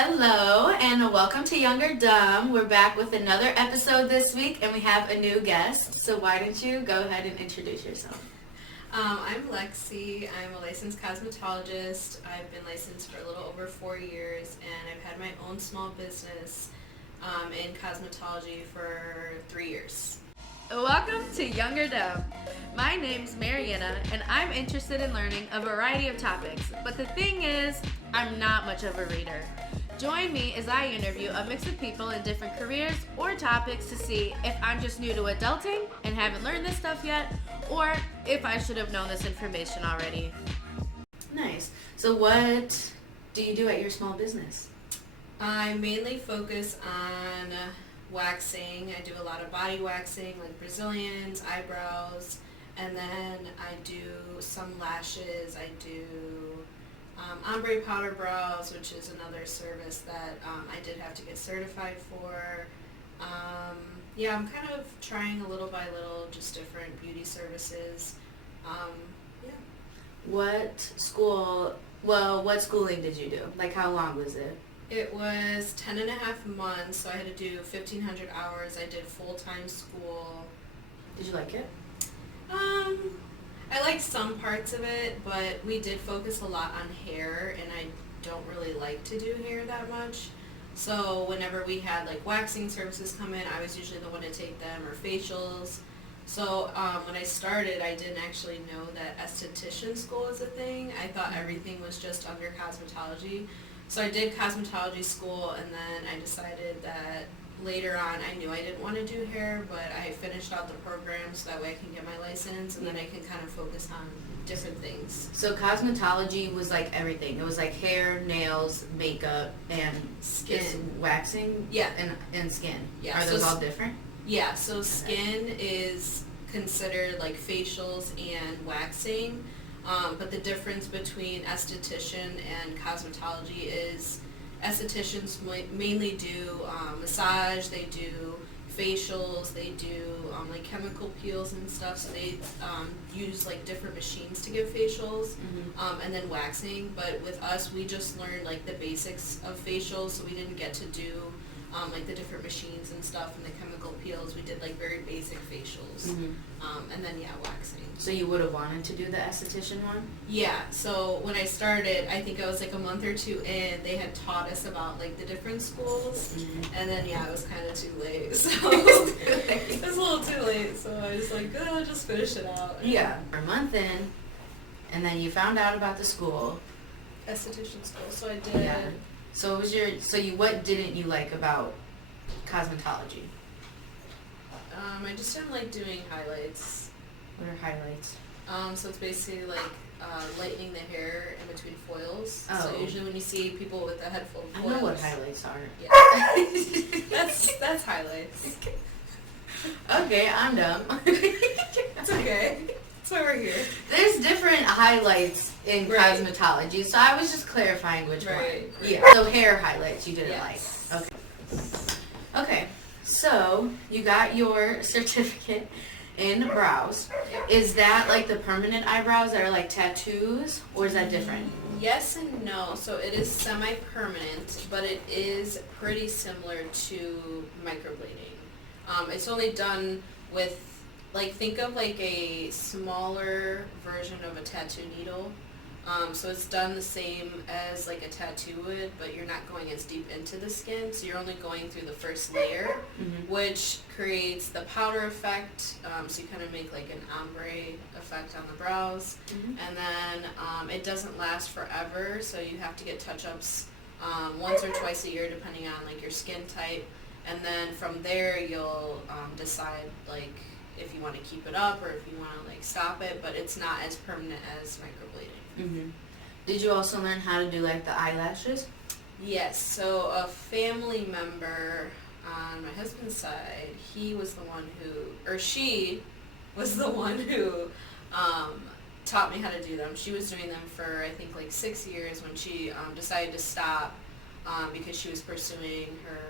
Hello and welcome to Youngordumb. We're back with another episode this week and we have a new guest. So why don't you go ahead and introduce yourself? I'm Lexi. I'm a licensed cosmetologist. I've been licensed for a little over 4 years and I've had my own small business in cosmetology for 3 years. Welcome to Youngordumb. My name's Marianna and I'm interested in learning a variety of topics. But the thing is, I'm not much of a reader. Join me as I interview a mix of people in different careers or topics to see if I'm just new to adulting and haven't learned this stuff yet, or if I should have known this information already. Nice. So what do you do at your small business? I mainly focus on waxing. I do a lot of body waxing, like Brazilians, eyebrows, and then I do some lashes. I do ombre powder brows, which is another service that I did have to get certified for. I'm kind of trying a little by little, just different beauty services. What schooling did you do? Like, how long was it? It was 10 and a half months, so I had to do 1,500 hours. I did full-time school. Did you like it? I liked some parts of it, but we did focus a lot on hair, and I don't really like to do hair that much. So whenever we had like waxing services come in, I was usually the one to take them, or facials. So when I started, I didn't actually know that esthetician school is a thing. I thought everything was just under cosmetology. So I did cosmetology school, and then I decided that later on I knew I didn't want to do hair, but I finished out the program so that way I can get my license, and then I can kind of focus on different things. So cosmetology was like everything. It was like hair, nails, makeup, and Skin. Waxing? Yeah. And skin. Yeah. Are those all different? Yeah, so skin is considered like facials and waxing, but the difference between esthetician and cosmetology is estheticians mainly do massage, they do facials, they do like chemical peels and stuff, so they use like different machines to give facials, and then waxing. But with us, we just learned like the basics of facials, so we didn't get to do like the different machines and stuff and the chemical peels. We did like very basic facials, and then waxing. So you would have wanted to do the esthetician one? Yeah, so when I started, I think I was like a month or two in, they had taught us about like the different schools, and then it was kind of too late, so it was a little too late, so I was like, oh, just finish it out. Yeah, a month in, and then you found out about the school. Esthetician school, so I did. Yeah. So what didn't you like about cosmetology? I just didn't like doing highlights. What are highlights? So it's basically like lightening the hair in between foils. Oh. So usually when you see people with a head full of foils. I know what highlights are. Yeah. that's highlights. Okay, I'm dumb. It's okay. That's why we're here. There's different highlights in cosmetology, so I was just clarifying which one. Right. Yeah. So hair highlights you didn't Yes. like. Okay. So you got your certificate in brows. Is that like the permanent eyebrows that are like tattoos, or is that different? Yes and no. So it is semi-permanent, but it is pretty similar to microblading. It's only done with, like, think of like a smaller version of a tattoo needle. So it's done the same as like a tattoo would, but you're not going as deep into the skin, so you're only going through the first layer, which creates the powder effect, so you kind of make like an ombre effect on the brows, and then it doesn't last forever, so you have to get touch-ups once or twice a year depending on like your skin type, and then from there you'll decide like if you want to keep it up or if you want to like stop it, but it's not as permanent as microblading. Did you also learn how to do like the eyelashes? Yes, so a family member on my husband's side, he was the one who, or she was the one who taught me how to do them. She was doing them for I think like 6 years when she decided to stop because she was pursuing her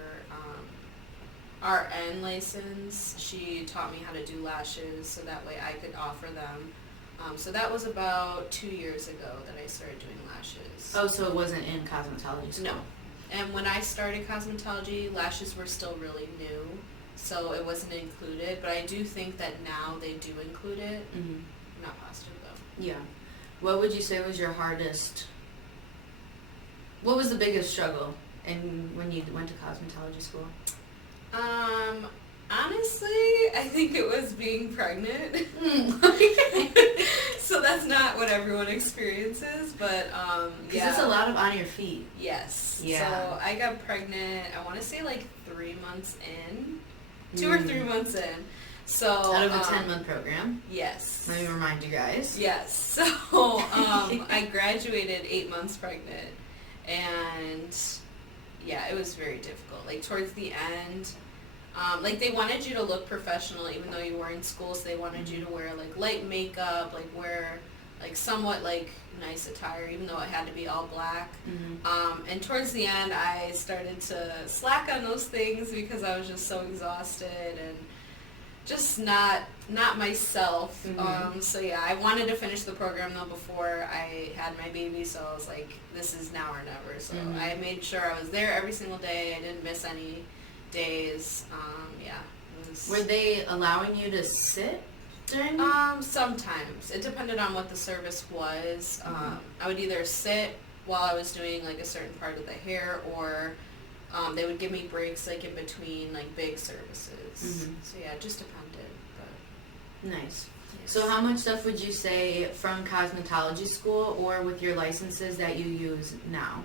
RN license. She taught me how to do lashes so that way I could offer them. So that was about 2 years ago that I started doing lashes. Oh, so it wasn't in cosmetology school? No. And when I started cosmetology, lashes were still really new, so it wasn't included. But I do think that now they do include it. Mm-hmm. I'm not positive though. Yeah. What would you say was your hardest? What was the biggest struggle when you went to cosmetology school? Honestly, I think it was being pregnant. So that's not what everyone experiences, but Because it's a lot of on your feet. Yes. Yeah. So I got pregnant, I want to say like 3 months in. 2 or 3 months in. So out of a 10-month program. Yes. Let me remind you guys. Yes. So I graduated 8 months pregnant, and yeah, it was very difficult. Like towards the end, like they wanted you to look professional even though you were in school, so they wanted you to wear like light makeup, like wear like somewhat like nice attire even though it had to be all black. And towards the end I started to slack on those things because I was just so exhausted and just not myself. So yeah, I wanted to finish the program though before I had my baby, so I was like, this is now or never. So I made sure I was there every single day. I didn't miss any days. Yeah. Were they allowing you to sit during? Sometimes. It depended on what the service was. I would either sit while I was doing like a certain part of the hair, or they would give me breaks like in between like big services. So yeah, it just depended. But nice. yes. So how much stuff would you say from cosmetology school or with your licenses that you use now?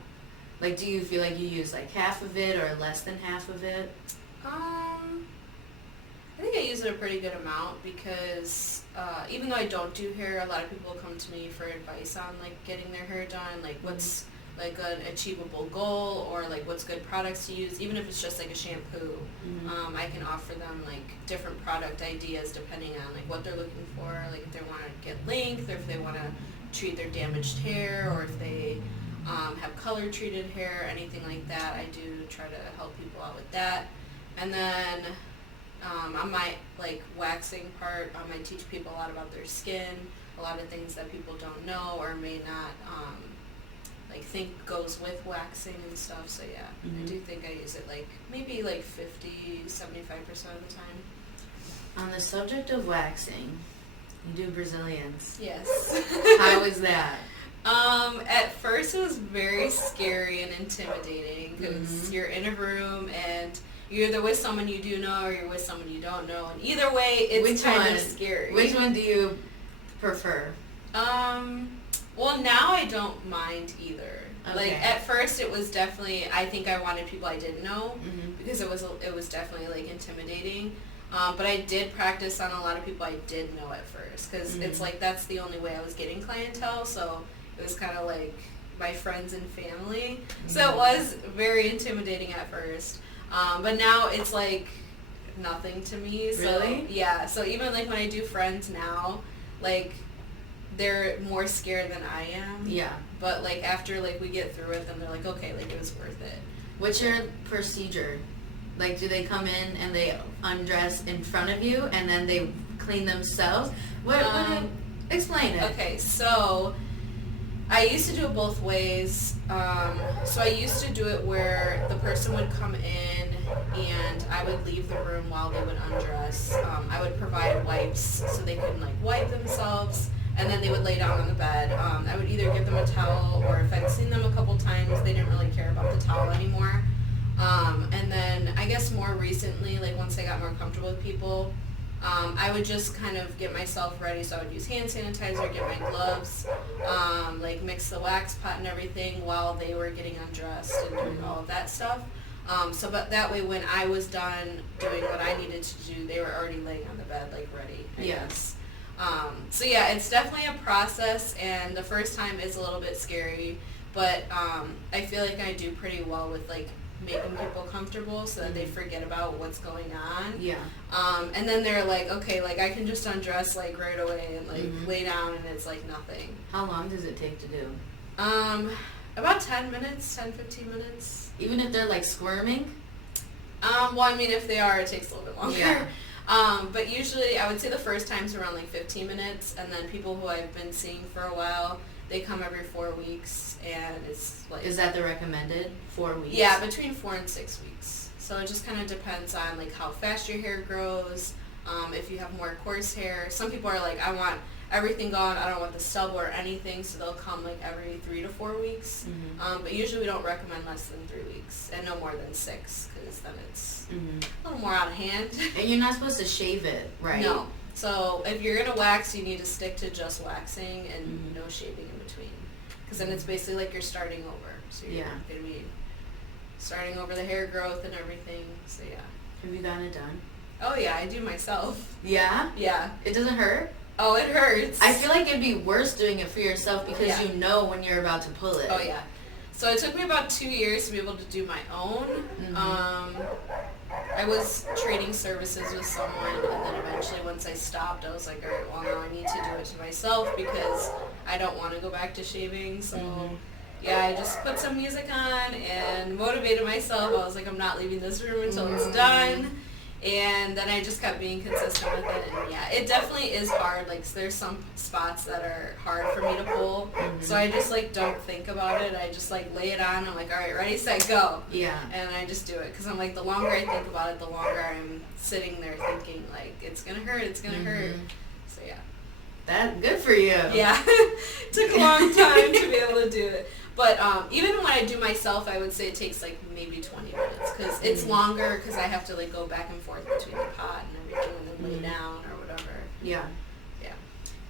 Like, do you feel like you use like half of it or less than half of it? I think I use it a pretty good amount because even though I don't do hair, a lot of people come to me for advice on like getting their hair done, like what's like an achievable goal, or like what's good products to use. Even if it's just like a shampoo, I can offer them like different product ideas depending on like what they're looking for, like if they want to get length, or if they want to treat their damaged hair, or if they have color treated hair, anything like that. I do try to help people out with that. And then on my like waxing part, I teach people a lot about their skin, a lot of things that people don't know or may not like think goes with waxing and stuff. So yeah, I do think I use it like maybe like 50-75% of the time. On the subject of waxing, you do Brazilians. Yes. How is that? At first it was very scary and intimidating because you're in a room and you're either with someone you do know or you're with someone you don't know, and either way it's kind of scary. Which one do you prefer? Well, now I don't mind either. Okay. Like at first it was definitely, I think I wanted people I didn't know because it was definitely like intimidating. But I did practice on a lot of people I did know at first because it's like that's the only way I was getting clientele, so it was kind of like my friends and family. So it was very intimidating at first. But now it's like nothing to me. So, really? Yeah. So even like when I do friends now, like they're more scared than I am. Yeah. But like after like we get through it, then they're like, okay, like it was worth it. What's your procedure? Like, do they come in and they undress in front of you and then they clean themselves? Explain it. Okay, so I used to do it both ways. So I used to do it where the person would come in and I would leave the room while they would undress. I would provide wipes so they could like wipe themselves, and then they would lay down on the bed. I would either give them a towel, or if I'd seen them a couple times, they didn't really care about the towel anymore. And then I guess more recently, like once I got more comfortable with people, I would just kind of get myself ready. So I would use hand sanitizer, get my gloves, like mix the wax pot and everything while they were getting undressed and doing all of that stuff. But that way when I was done doing what I needed to do, they were already laying on the bed, like ready, I guess. So yeah, it's definitely a process, and the first time is a little bit scary, but I feel like I do pretty well with like making people comfortable so that they forget about what's going on. Yeah. And then they're like, okay, like I can just undress like right away and like lay down and it's like nothing. How long does it take to do? About 10 minutes, 10-15 minutes. Even if they're like squirming? Well, I mean, if they are, it takes a little bit longer. Yeah. But usually I would say the first time's around like 15 minutes, and then people who I've been seeing for a while, They come every 4 weeks, and it's like... Is that the recommended 4 weeks? Yeah, between 4 and 6 weeks. So it just kind of depends on like how fast your hair grows, if you have more coarse hair. Some people are like, I want everything gone, I don't want the stubble or anything, so they'll come like every 3 to 4 weeks. But usually we don't recommend less than 3 weeks, and no more than 6, because then it's a little more out of hand. And you're not supposed to shave it, right? No. So if you're going to wax, you need to stick to just waxing and no shaving in between. Because then it's basically like you're starting over. So you're going to be starting over the hair growth and everything. So yeah. Have you gotten it done? Oh yeah, I do myself. Yeah? Yeah. It doesn't hurt? Oh, it hurts. I feel like it'd be worse doing it for yourself because you know when you're about to pull it. Oh yeah. So it took me about 2 years to be able to do my own. I was trading services with someone, and then eventually once I stopped, I was like, all right, well now I need to do it to myself because I don't want to go back to shaving. So yeah, I just put some music on and motivated myself. I was like, I'm not leaving this room until it's done. And then I just kept being consistent with it. And yeah, it definitely is hard. Like, there's some spots that are hard for me to pull. So I just, like, don't think about it. I just, like, lay it on. I'm like, all right, ready, set, go. Yeah. And I just do it. Because I'm like, the longer I think about it, the longer I'm sitting there thinking, like, it's going to hurt, it's going to hurt. So yeah. That, good for you. Yeah. It took a long time to be able to do it. But even when I do myself, I would say it takes like maybe 20 minutes because it's longer because I have to like go back and forth between the pot and everything and then lay down or whatever. Yeah. Yeah.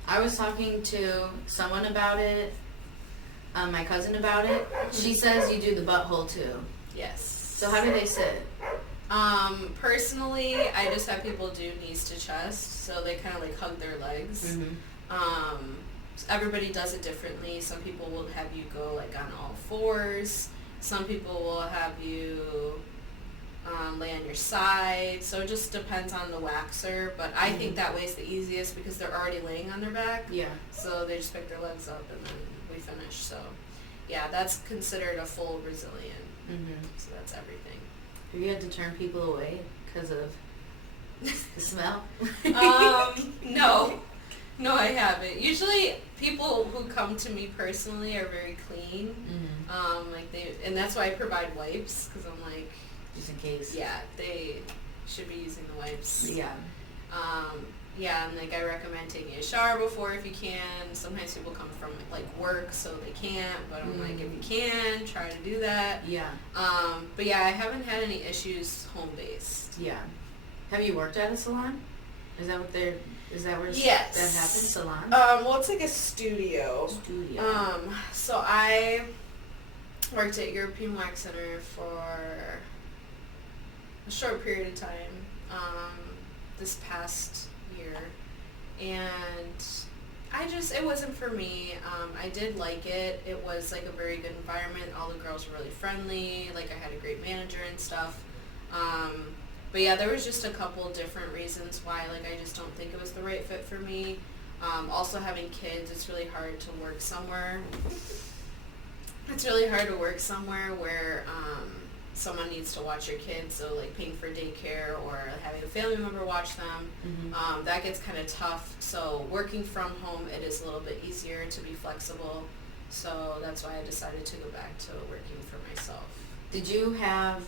I was talking to someone about it, my cousin about it. She says you do the butthole too. Yes. So how do they sit? Personally, I just have people do knees to chest, so they kind of like hug their legs. Everybody does it differently. Some people will have you go like on all fours. Some people will have you lay on your side. So it just depends on the waxer. But I think that way is the easiest because they're already laying on their back. Yeah. So they just pick their legs up and then we finish. So yeah, that's considered a full Brazilian. So that's everything. Have you had to turn people away because of the smell? No, I haven't. Usually, people who come to me personally are very clean. And that's why I provide wipes because I'm like, just in case. Yeah, they should be using the wipes. Yeah. And like I recommend taking a shower before if you can. Sometimes people come from like work, so they can't. But I'm like, if you can, try to do that. Yeah. But yeah, I haven't had any issues home based. Yeah. Have you worked at a salon? Is that what they're? Is that where yes. that happens? Salon? Well, it's like a studio. So I worked at European Wax Center for a short period of time this past year. And it wasn't for me. I did like it. It was like a very good environment. All the girls were really friendly. Like I had a great manager and stuff. But yeah, there was just a couple different reasons why like I just don't think it was the right fit for me. Also having kids, it's really hard to work somewhere. It's really hard to work somewhere where someone needs to watch your kids, so like paying for daycare or having a family member watch them. That gets kind of tough. So working from home, it is a little bit easier to be flexible. So that's why I decided to go back to working for myself. Did you have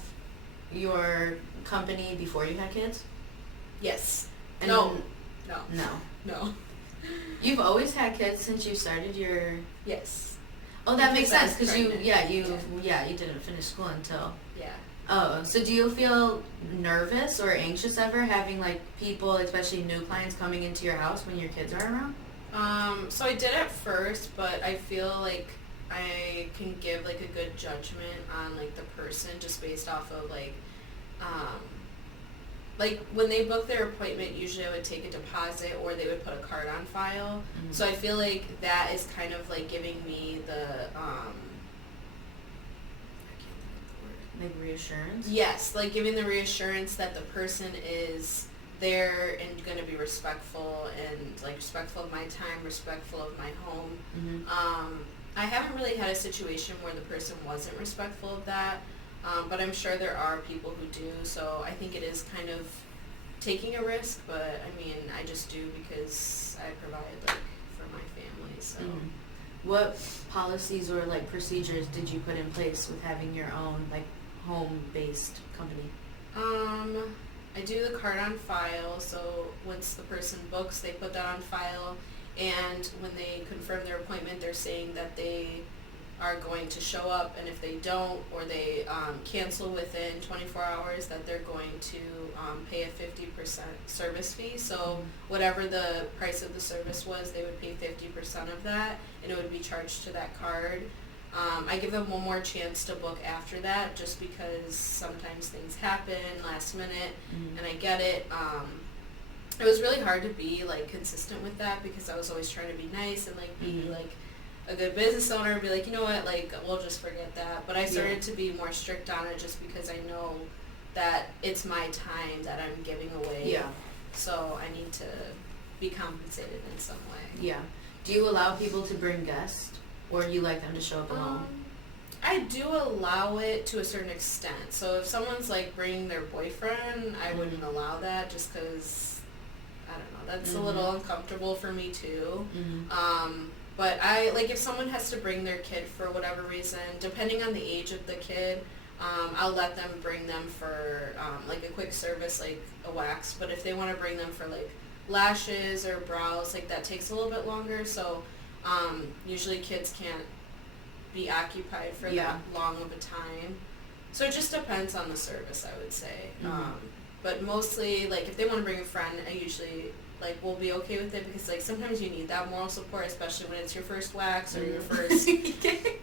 your company before you had kids? Yes. And No. You've always had kids since you started your... Yes. Oh, that makes sense because you pregnant. you didn't finish school until... Yeah. Oh, so do you feel nervous or anxious ever having like people, especially new clients, coming into your house when your kids are around? So I did at first, but I feel like I can give like a good judgment on like the person just based off of like when they book their appointment, usually I would take a deposit or they would put a card on file. So I feel like that is kind of like giving me the Like reassurance? Yes, like giving the reassurance that the person is there and going to be respectful and like respectful of my time, respectful of my home. I haven't really had a situation where the person wasn't respectful of that, but I'm sure there are people who do, so I think it is kind of taking a risk, but I mean, I just do because I provide like for my family, so. What policies or like procedures did you put in place with having your own like home-based company? I do the card on file, so once the person books, they put that on file, and when they confirm their appointment, they're saying that they are going to show up, and if they don't, or they cancel within 24 hours, that they're going to pay a 50% service fee. So whatever the price of the service was, they would pay 50% of that, and it would be charged to that card. I give them one more chance to book after that, just because sometimes things happen last minute, and I get it. It was really hard to be like consistent with that, because I was always trying to be nice and like be like a good business owner and be like, you know what, like we'll just forget that. But I started to be more strict on it, just because I know that it's my time that I'm giving away. Yeah. So I need to be compensated in some way. Yeah. Do you allow people to bring guests? Or do you like them to show up alone? I do allow it to a certain extent. So if someone's like bringing their boyfriend, I wouldn't allow that, just because, I don't know, that's a little uncomfortable for me too. But I, like, if someone has to bring their kid for whatever reason, depending on the age of the kid, I'll let them bring them for like a quick service, like a wax. But if they want to bring them for like lashes or brows, like that takes a little bit longer. So usually kids can't be occupied for that long of a time. So it just depends on the service, I would say. But mostly, like, if they want to bring a friend, I usually, like, will be okay with it, because, like, sometimes you need that moral support, especially when it's your first wax or your first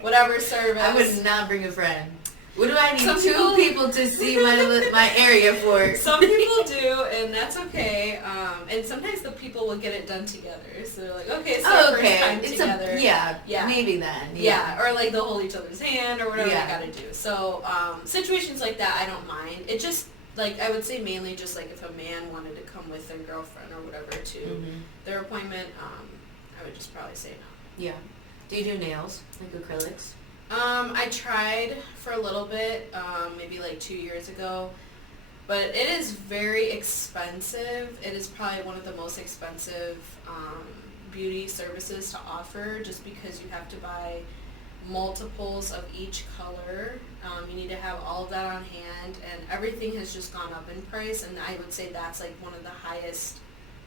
whatever service. I would not bring a friend. What do I need two people to see my area for? Some people do, and that's okay. And sometimes the people will get it done together. So they're like, okay, it's our first time together. Yeah, maybe then. Yeah, or like they'll hold each other's hand or whatever they gotta do. So situations like that, I don't mind. It just, like, I would say mainly just like if a man wanted to come with their girlfriend or whatever to their appointment, I would just probably say no. Yeah. Do you do nails, like acrylics? I tried for a little bit, maybe like 2 years ago, but it is very expensive. It is probably one of the most expensive beauty services to offer, just because you have to buy multiples of each color. You need to have all of that on hand, and everything has just gone up in price, and I would say that's like one of the highest,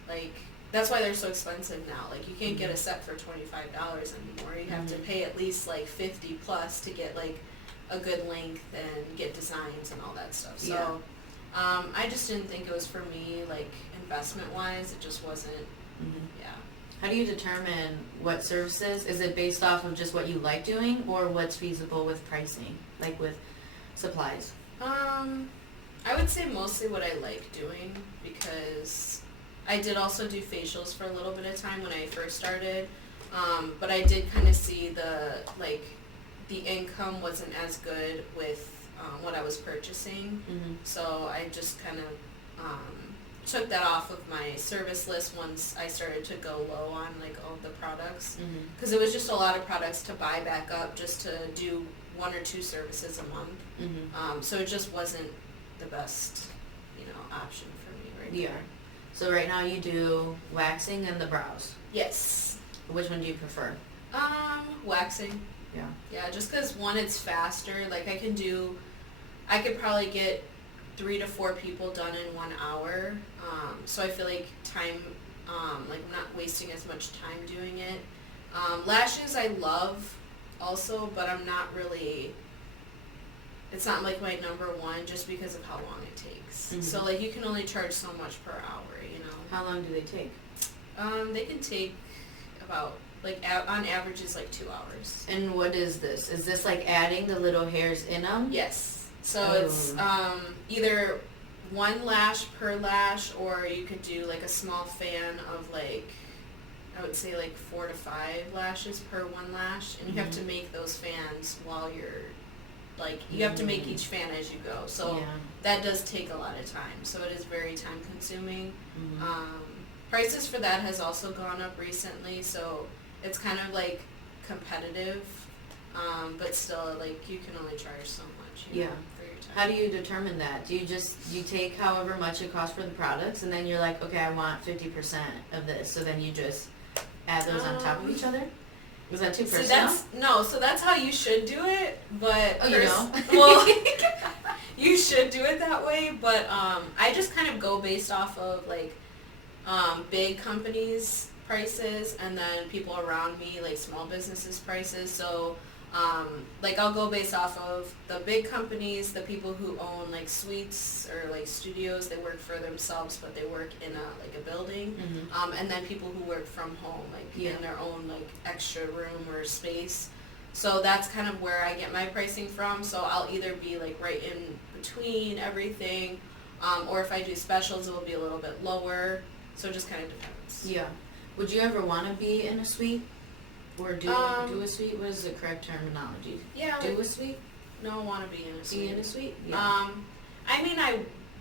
like, that's why they're so expensive now. Like, you can't get a set for $25 anymore. You have to pay at least like 50 plus to get like a good length and get designs and all that stuff. So I just didn't think it was for me, like, investment wise. It just wasn't. How do you determine what services? Is it based off of just what you like doing, or what's feasible with pricing, like with supplies? I would say mostly what I like doing, because I did also do facials for a little bit of time when I first started, but I did kind of see the income wasn't as good with what I was purchasing, so I just kind of took that off of my service list once I started to go low on like all of the products, because it was just a lot of products to buy back up just to do 1 or 2 services a month, so it just wasn't the best, option for me right now. So right now you do waxing and the brows. Yes. Which one do you prefer? Waxing. Yeah, just because, one, it's faster. Like, I could probably get 3 to 4 people done in 1 hour. So I feel like time, like, I'm not wasting as much time doing it. Lashes I love also, but I'm not really, it's not like my number one, just because of how long it takes. So, like, you can only charge so much per hour, How long do they take? They can take about, like, on average it's like 2 hours. And what is this? Is this like adding the little hairs in them? Yes. So it's either 1 lash per lash, or you could do like a small fan of, like, I would say like 4 to 5 lashes per 1 lash, and you have to make those fans while you're, like, you have to make each fan as you go. So that does take a lot of time. So it is very time consuming. Prices for that has also gone up recently, so it's kind of like competitive, but still, like, you can only charge so much for your time. How do you determine that? Do you take however much it costs for the products, and then you're like, okay, I want 50% of this, so then you just add those on top of each other? Was that too So personal? so that's how you should do it, but Oh, you know? well, you should do it that way, but I just kind of go based off of like big companies' prices, and then people around me, like small businesses' prices. So like I'll go based off of the big companies, the people who own like suites or like studios. They work for themselves, but they work in a building. And then people who work from home, like in their own like extra room or space. So that's kind of where I get my pricing from. So I'll either be like right in between everything, or if I do specials, it will be a little bit lower. So it just kind of depends. Yeah. Would you ever want to be in a suite? Or do a suite? What is the correct terminology? Yeah. Do a suite? No, I want to be in a suite. Be in a suite? Yeah. I mean, I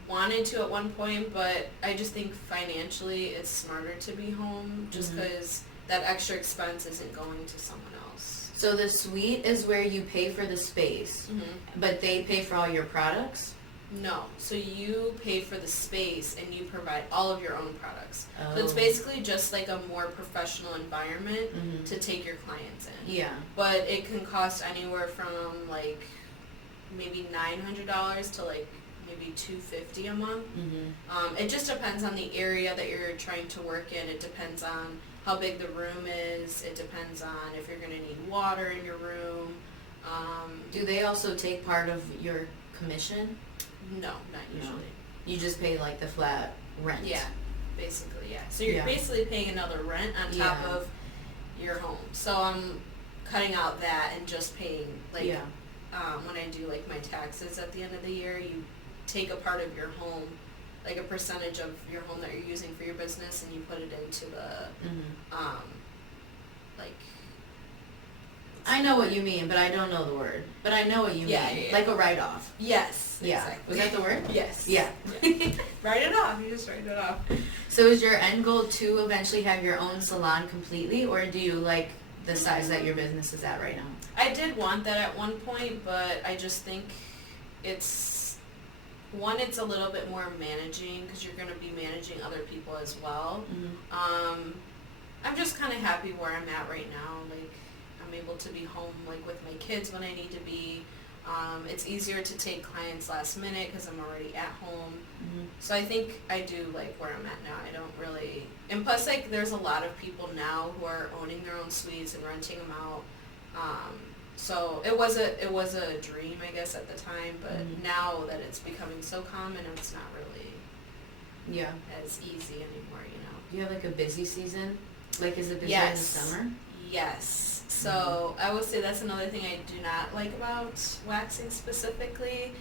wanted to at one point, but I just think financially it's smarter to be home, just because that extra expense isn't going to someone else. So the suite is where you pay for the space, but they pay for all your products? No. So you pay for the space and you provide all of your own products. Oh. So it's basically just like a more professional environment to take your clients in. Yeah. But it can cost anywhere from like maybe $900 to like maybe $250 a month. It just depends on the area that you're trying to work in. It depends on how big the room is. It depends on if you're going to need water in your room. Do they also take part of your commission? No, not usually. You just pay like the flat rent. Yeah, basically, yeah. So you're basically paying another rent on top of your home. So I'm cutting out that and just paying like when I do like my taxes at the end of the year, you take a part of your home, like a percentage of your home that you're using for your business, and you put it into the like. I know what you mean, but I don't know the word. But I know what you mean. Yeah. Like a write-off. Yes. Yeah. Exactly. Was that the word? Yes. Yeah. Write it off. You just write it off. So is your end goal to eventually have your own salon completely, or do you like the size that your business is at right now? I did want that at one point, but I just think it's a little bit more managing, because you're going to be managing other people as well. I'm just kind of happy where I'm at right now. Like, I'm able to be home like with my kids when I need to be. It's easier to take clients last minute because I'm already at home. So I think I do like where I'm at now. I don't really, and plus like there's a lot of people now who are owning their own suites and renting them out. So it was a dream, I guess, at the time, but now that it's becoming so common, it's not really as easy anymore, you know. Do you have like a busy season? Like, is it busy in the summer? Yes. So I would say that's another thing I do not like about waxing specifically.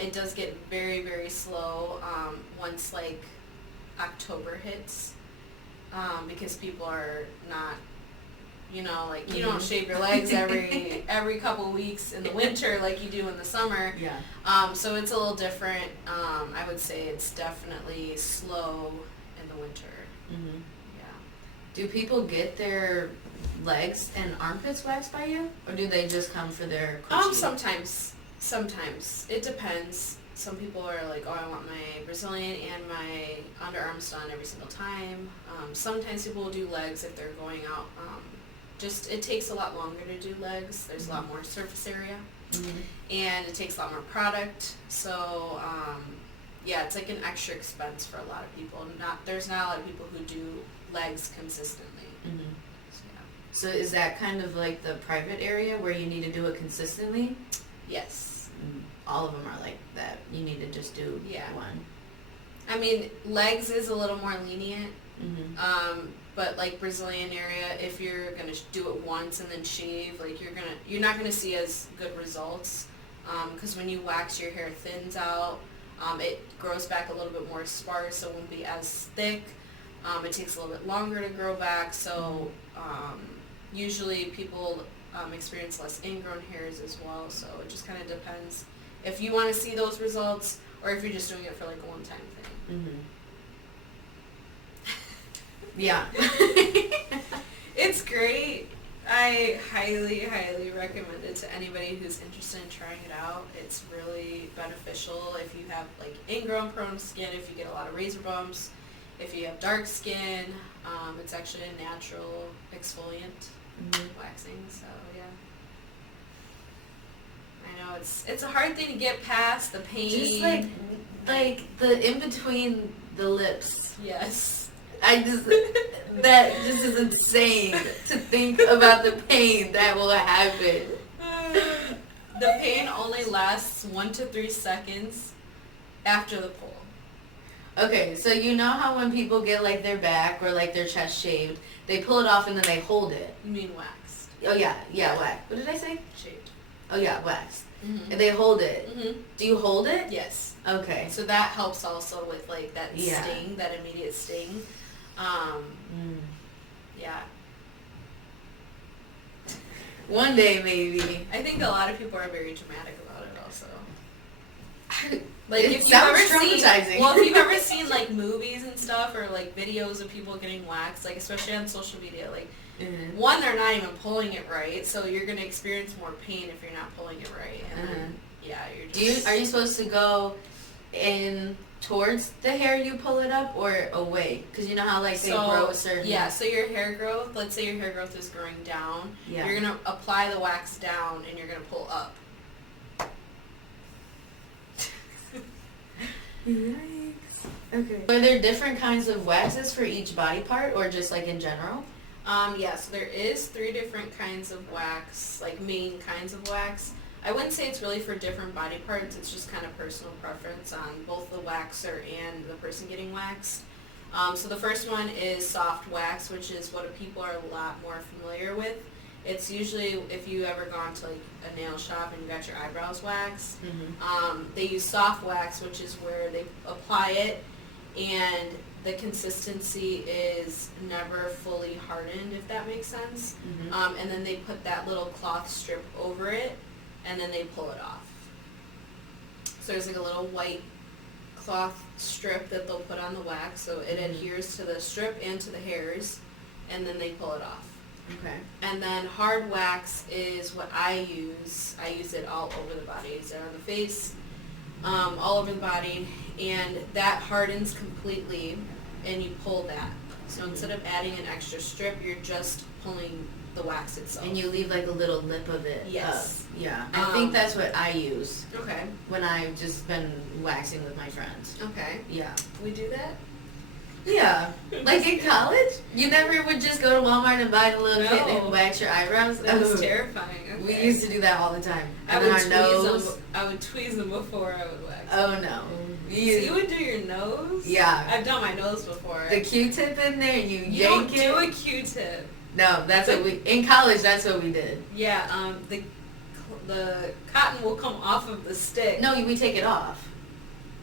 It does get very, very slow once like October hits, because people are not, you know, like you don't shave your legs every couple weeks in the winter like you do in the summer. So it's a little different. I would say it's definitely slow in the winter. Do people get their legs and armpits waxed by you, or do they just come for their coochie? Sometimes it depends. Some people are like, oh, I want my Brazilian and my underarms done every single time. Sometimes people will do legs if they're going out. Just it takes a lot longer to do legs. There's a lot more surface area, and it takes a lot more product. So it's like an extra expense for a lot of people. There's not a lot of people who do legs consistently. So is that kind of like the private area where you need to do it consistently? Yes. All of them are like that. You need to just do one. I mean, legs is a little more lenient. But like Brazilian area, if you're gonna do it once and then shave, like you're not gonna see as good results, because when you wax, your hair thins out. It grows back a little bit more sparse, so it won't be as thick. It takes a little bit longer to grow back, so usually people experience less ingrown hairs as well, so it just kind of depends if you want to see those results or if you're just doing it for like a one-time thing. Yeah. It's great. I highly, highly recommend it to anybody who's interested in trying it out. It's really beneficial if you have like ingrown prone skin, if you get a lot of razor bumps, if you have dark skin. It's actually a natural exfoliant. waxing. So yeah, I know it's a hard thing to get past the pain. Just like the in between the lips. Yes. That just is insane to think about the pain that will happen. The pain only lasts 1 to 3 seconds after the pull. Okay, so you know how when people get like their back or like their chest shaved, they pull it off and then they hold it. You mean waxed? Oh yeah, wax. What did I say? Shaved. Oh yeah, wax. Mm-hmm. And they hold it. Mm-hmm. Do you hold it? Yes. Okay. So that helps also with like that sting, that immediate sting. Yeah. One day maybe. I think a lot of people are very dramatic about it also. Like It if you've sounds ever seen, traumatizing. well, if you've ever seen like movies and stuff or like videos of people getting waxed, like especially on social media, like one, they're not even pulling it right, so you're gonna experience more pain if you're not pulling it right. And then, yeah, you're just. Are you supposed to go in towards the hair you pull it up or away? Because you know how like they grow a certain. Yeah, so your hair growth. Let's say your hair growth is growing down. Yeah. You're gonna apply the wax down, and you're gonna pull up. Yikes. Okay. Are there different kinds of waxes for each body part, or just like in general? So there is 3 different kinds of wax, like main kinds of wax. I wouldn't say it's really for different body parts. It's just kind of personal preference on both the waxer and the person getting waxed. So the first one is soft wax, which is what people are a lot more familiar with. It's usually if you ever gone to like a nail shop and you got your eyebrows waxed. They use soft wax, which is where they apply it and the consistency is never fully hardened, if that makes sense. And then they put that little cloth strip over it and then they pull it off. So there's like a little white cloth strip that they'll put on the wax so it adheres to the strip and to the hairs, and then they pull it off. Okay. And then hard wax is what I use. I use it all over the body. I use it on the face, all over the body, and that hardens completely, and you pull that. So instead of adding an extra strip, you're just pulling the wax itself. And you leave like a little lip of it. Yes. Yeah. I think that's what I use Okay. when I've just been waxing with my friends. Okay. Yeah. We do that? Yeah. Like in college, you never would just go to Walmart and buy the little kit No. and wax your eyebrows. That was terrifying. Okay. We used to do that all the time. I And would then our tweeze nose. them. I would tweeze them before I would wax. Oh no. So you would do your nose? Yeah. I've done my nose before. The Q-tip in there, and you don't yank do it. a Q-tip. No, that's what we in college. That's what we did. Yeah, the cotton will come off of the stick. No, we take it off.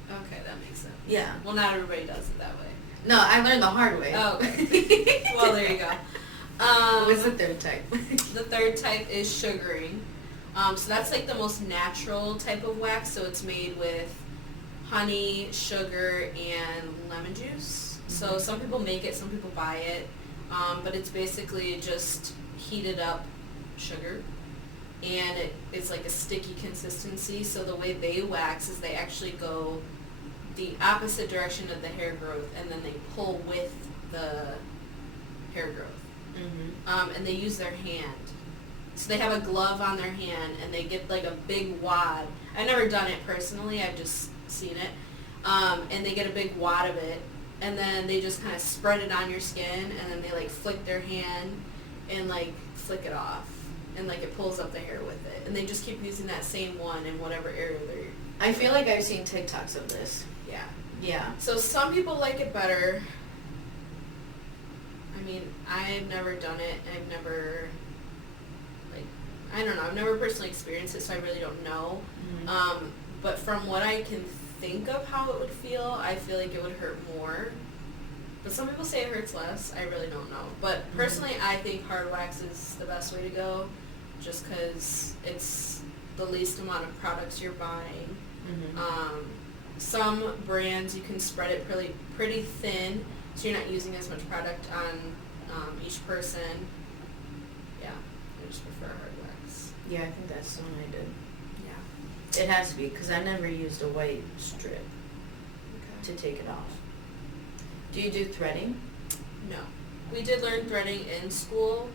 Okay, that makes sense. Yeah. Well, not everybody does it that way. No, I learned the hard way. Oh, okay. Well, there you go. What's the third type? The third type is sugaring. So that's like the most natural type of wax. So it's made with honey, sugar, and lemon juice. So some people make it, some people buy it. But it's basically just heated up sugar. And it's like a sticky consistency. So the way they wax is they actually go the opposite direction of the hair growth, and then they pull with the hair growth. And they use their hand. So they have a glove on their hand, and they get like a big wad. I've never done it personally, I've just seen it. And they get a big wad of it, and then they just kind of spread it on your skin, and then they like flick their hand and like flick it off. And like it pulls up the hair with it. And they just keep using that same one in whatever area they're... I feel like I've seen TikToks of this. Yeah. Yeah. So some people like it better. I mean, I've never done it. I've never, like, I don't know. I've never personally experienced it, so I really don't know. But from what I can think of how it would feel, I feel like it would hurt more. But some people say it hurts less. I really don't know. But personally, I think hard wax is the best way to go, just because it's the least amount of products you're buying. Some brands you can spread it pretty thin, so you're not using as much product on each person. Yeah, I just prefer hard wax. Yeah, I think that's the one I did. Yeah. It has to be, because I never used a white strip Okay. to take it off. Do you do threading? No. We did learn threading in school,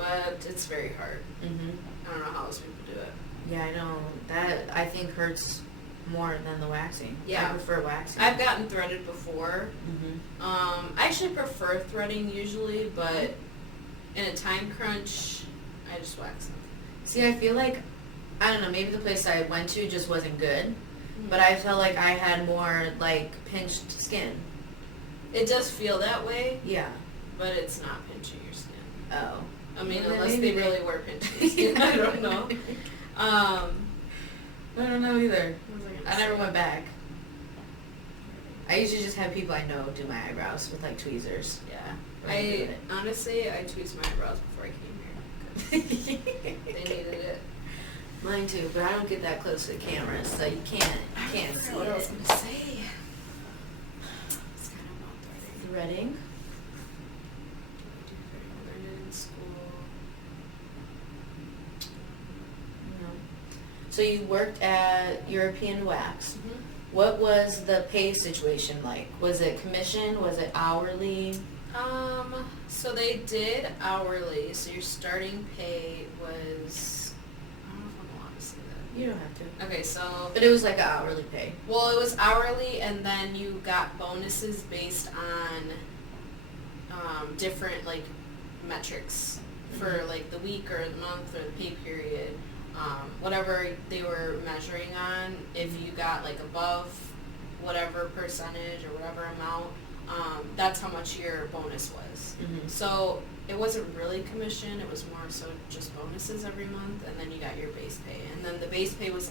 but it's very hard. Mhm. I don't know how else people do it. Yeah, I know that. I think hurts more than the waxing. Yeah. I prefer waxing. I've gotten threaded before. Mhm. I actually prefer threading usually, but in a time crunch, I just wax them. See, I feel like, I don't know, maybe the place I went to just wasn't good, Mm-hmm. but I felt like I had more, like, pinched skin. It does feel that way, Yeah. but it's not pinching your skin. Oh. I mean, Well, unless maybe they really were pinching your skin. I don't know. I don't know either. What was I gonna I never say? went back. I usually just have people I know do my eyebrows with, like, tweezers. Yeah. Really good I at it. honestly, I tweezed my eyebrows before I came here. 'Cause they needed it. Mine too, but I don't get that close to the camera, so you can't see What I was it. gonna say. It's kind of about threading. Threading. I learned it in school. No. So you worked at European Wax. Mm-hmm. What was the pay situation like? Was it commission? Was it hourly? So they did hourly. So your starting pay was, I don't know if I'm allowed to say that. You don't have to. Okay, so, But it was like an hourly pay. well, it was hourly, and then you got bonuses based on different like metrics for like the week or the month or the pay period. Whatever they were measuring on, if you got like above whatever percentage or whatever amount, that's how much your bonus was. Mm-hmm. So it wasn't really commission, it was more so just bonuses every month, and then you got your base pay. And then the base pay was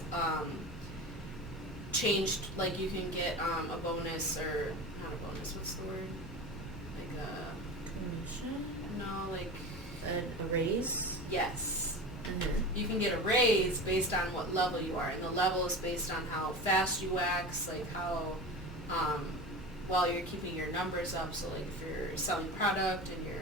changed, like you can get a bonus, or not a bonus, what's the word? Like Commission? no, like, A raise? yes. Mm-hmm. You can get a raise based on what level you are, and the level is based on how fast you wax, like how, while you're keeping your numbers up. So like if you're selling product and you're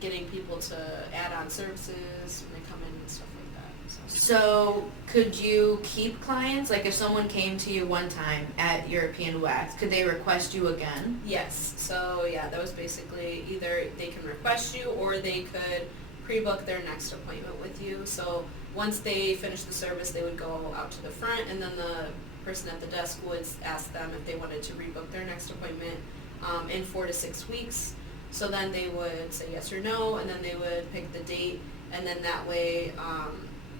getting people to add on services when they come in and stuff like that. So could you keep clients? Like if someone came to you one time at European Wax, could they request you again? Yes. So yeah, that was basically either they can request you or they could pre-book their next appointment with you. So once they finish the service, they would go out to the front, and then the person at the desk would ask them if they wanted to rebook their next appointment in 4 to 6 weeks. So then they would say yes or no, and then they would pick the date, and then that way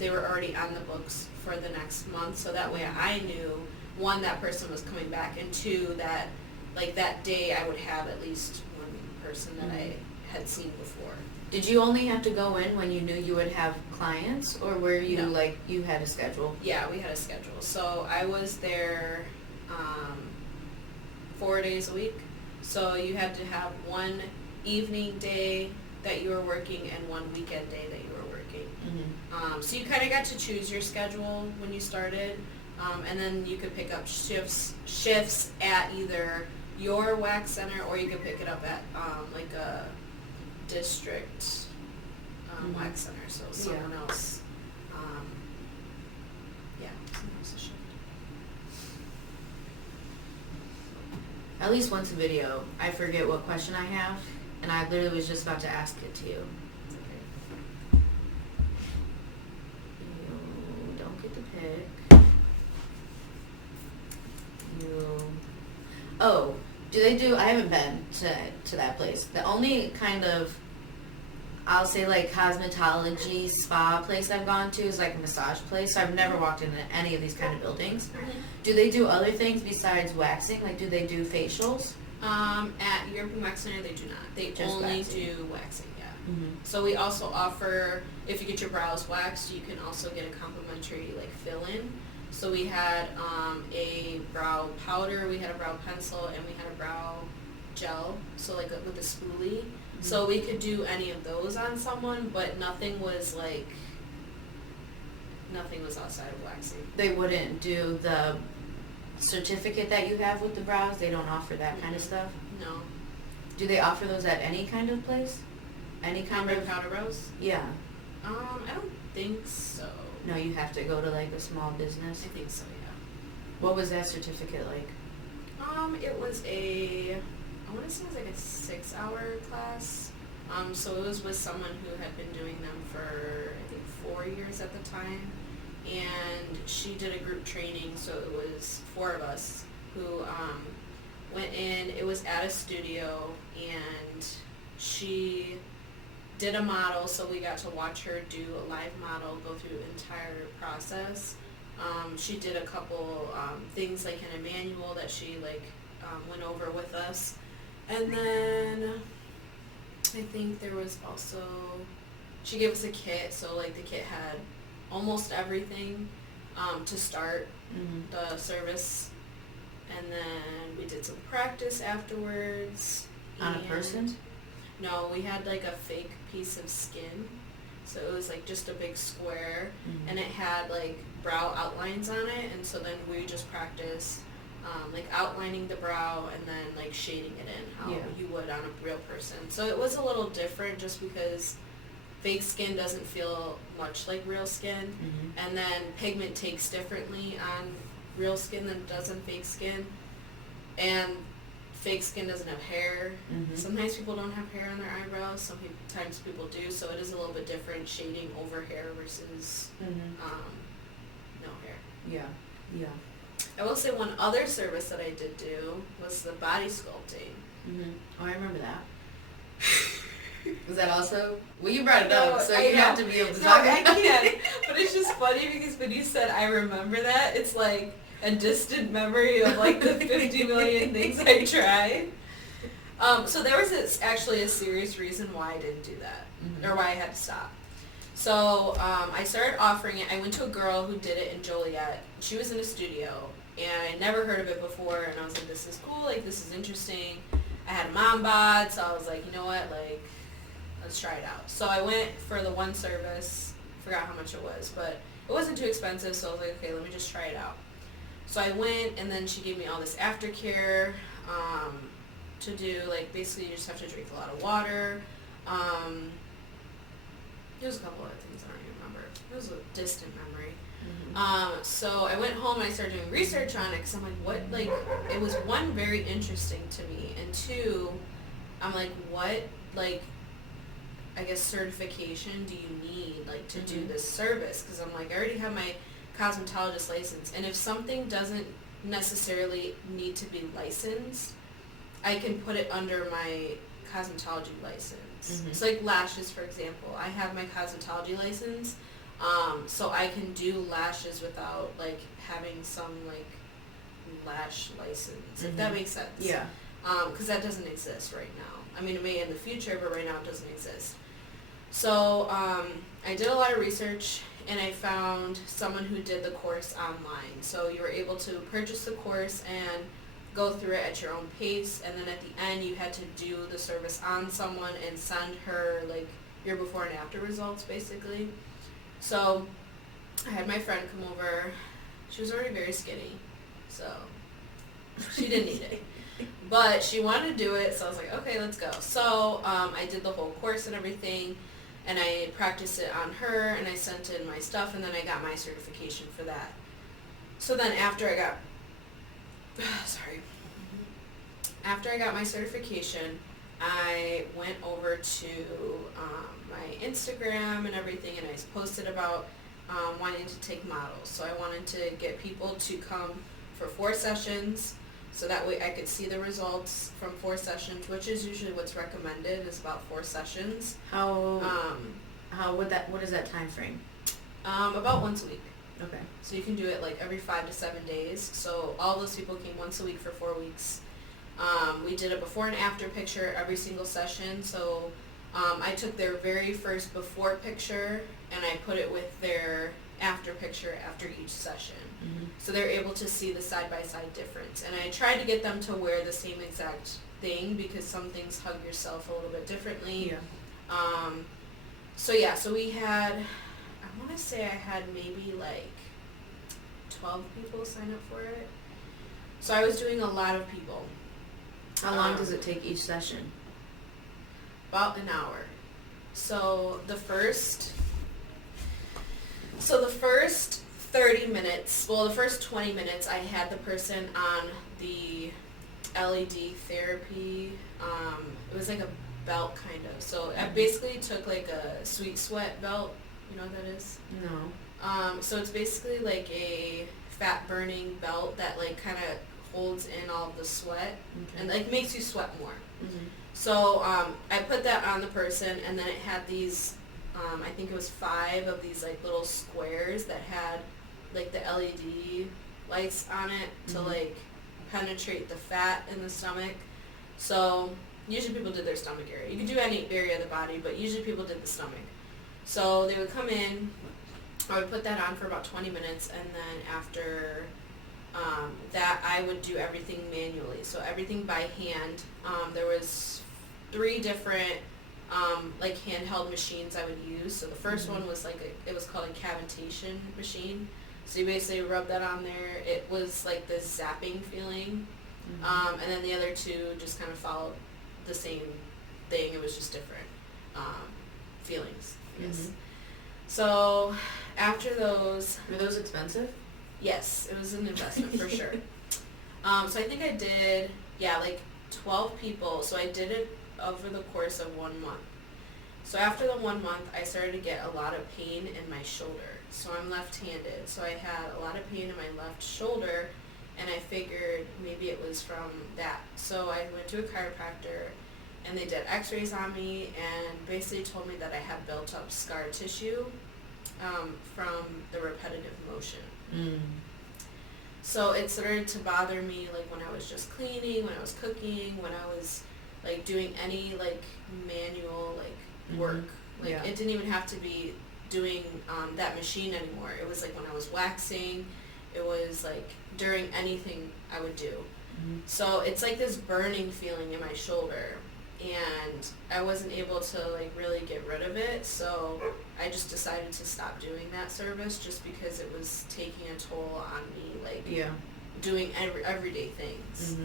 they were already on the books for the next month. So that way I knew, one, that person was coming back, and two, that like that day I would have at least one person that I had seen before. Did you only have to go in when you knew you would have clients, or were you No. like you had a schedule? Yeah, we had a schedule. So I was there 4 days a week. So you had to have one evening day that you were working and one weekend day that you were working. Mm-hmm. So you kind of got to choose your schedule when you started, and then you could pick up shifts at either your wax center, or you could pick it up at like a district wax center. So someone else, someone else's shift. At least once a video, I forget what question I have, and I literally was just about to ask it to you. It's okay. You don't get to pick. Oh, do they do, I haven't been to that place. The only kind of, I'll say like cosmetology spa place I've gone to is like a massage place. So I've never walked into any of these kind of buildings. Do they do other things besides waxing? Like do they do facials? At European Wax Center, they do not. They Just only waxing. do waxing, yeah. Mm-hmm. So we also offer, if you get your brows waxed, you can also get a complimentary like fill-in. So we had a brow powder, we had a brow pencil, and we had a brow gel, so like with a spoolie. Mm-hmm. So we could do any of those on someone, but nothing was outside of waxing. They wouldn't do the certificate that you have with the brows? They don't offer that kind of stuff? No. Do they offer those at any kind of place? Any kind of... powder brows? Yeah. I don't think so. No, you have to go to like a small business? I think so, yeah. What was that certificate like? It was I want to say it was like a 6-hour class. So it was with someone who had been doing them for, I think, 4 years at the time. And she did a group training, so it was 4 of us who went in. It was at a studio, and she did a model, so we got to watch her do a live model, go through the entire process. She did a couple things like in a manual that she went over with us. And then I think there was also, she gave us a kit, so like the kit had almost everything to start the service. And then we did some practice afterwards. On a person? No, we had like a fake piece of skin. So it was like just a big square, and it had like brow outlines on it, and so then we just practiced like outlining the brow and then like shading it in how you would on a real person. So it was a little different just because fake skin doesn't feel much like real skin, and then pigment takes differently on real skin than it does on fake skin, and fake skin doesn't have hair. Sometimes people don't have hair on their eyebrows, sometimes people do, so it is a little bit different shading over hair versus no hair. Yeah. I will say one other service that I did do was the body sculpting. Oh, I remember that. Was that also? Well, you brought it No, up, so I you know. have to be able to No, talk I about it. can't. But it's just funny because when you said I remember that, it's like a distant memory of like the 50 million things I tried. So there was actually a serious reason why I didn't do that, or why I had to stop. So I started offering it. I went to a girl who did it in Joliet. She was in a studio, and I never heard of it before, and I was like, this is cool, like this is interesting. I had a mom bod, so I was like, you know what, like, let's try it out. So I went for the one service, forgot how much it was, but it wasn't too expensive, so I was like, okay, let me just try it out. So I went, and then she gave me all this aftercare to do, like, basically you just have to drink a lot of water. There was a couple other things I don't even remember. It was a distant memory. So I went home and I started doing research on it because I'm like, what, like, it was one, very interesting to me, and two, I'm like, what, like, I guess certification do you need, like, to do this service? Because I'm like, I already have my cosmetologist license, and if something doesn't necessarily need to be licensed, I can put it under my cosmetology license. So like lashes, for example, I have my cosmetology license, so I can do lashes without like having some like lash license, if that makes sense. Yeah. Because that doesn't exist right now. I mean, it may in the future, but right now it doesn't exist. So I did a lot of research, and I found someone who did the course online. So you were able to purchase the course and go through it at your own pace, and then at the end you had to do the service on someone and send her like your before and after results, basically. So I had my friend come over. She was already very skinny, so she didn't need it. But she wanted to do it, so I was like, okay, let's go. So I did the whole course and everything, and I practiced it on her, and I sent in my stuff, and then I got my certification for that. So then after I got, after I got my certification, I went over to my Instagram and everything, and I posted about wanting to take models. So I wanted to get people to come for 4 sessions, so that way I could see the results from 4 sessions, which is usually what's recommended, is about 4 sessions. What is that time frame? About once a week. Okay. So you can do it like every 5 to 7 days. So all those people came once a week for 4 weeks. We did a before and after picture every single session. So I took their very first before picture and I put it with their after picture after each session. So they're able to see the side-by-side difference. And I tried to get them to wear the same exact thing because some things hug yourself a little bit differently. Yeah. So we had, I want to say I had maybe like 12 people sign up for it. So I was doing a lot of people. How long does it take each session? About an hour. So the first 30 minutes, well, the first 20 minutes, I had the person on the LED therapy. It was like a belt, kind of. So I basically took like a sweet sweat belt. You know what that is? No. So it's basically like a fat burning belt that like kind of holds in all of the sweat and like makes you sweat more. So I put that on the person, and then it had these, I think it was 5 of these like little squares that had like the LED lights on it to like penetrate the fat in the stomach. So usually people did their stomach area. You could do any area of the body, but usually people did the stomach. So they would come in, I would put that on for about 20 minutes, and then after that I would do everything manually. So everything by hand. There was 3 different like handheld machines I would use. So the first one was like it was called a cavitation machine. So you basically rub that on there. It was like this zapping feeling. And then the other 2 just kind of followed the same thing. It was just different feelings, I guess. So after those... Were those expensive? Yes, it was an investment for sure. So I think I did, like 12 people. So I did it over the course of 1 month. So after the 1 month, I started to get a lot of pain in my shoulder. So I'm left-handed. So I had a lot of pain in my left shoulder, and I figured maybe it was from that. So I went to a chiropractor, and they did x-rays on me and basically told me that I had built up scar tissue from the repetitive motion. So it started to bother me like when I was just cleaning, when I was cooking, when I was like doing any like manual like work. Like it didn't even have to be doing that machine anymore. It was like when I was waxing, it was like during anything I would do. So it's like this burning feeling in my shoulder, and I wasn't able to like really get rid of it. So I just decided to stop doing that service just because it was taking a toll on me, like doing everyday things.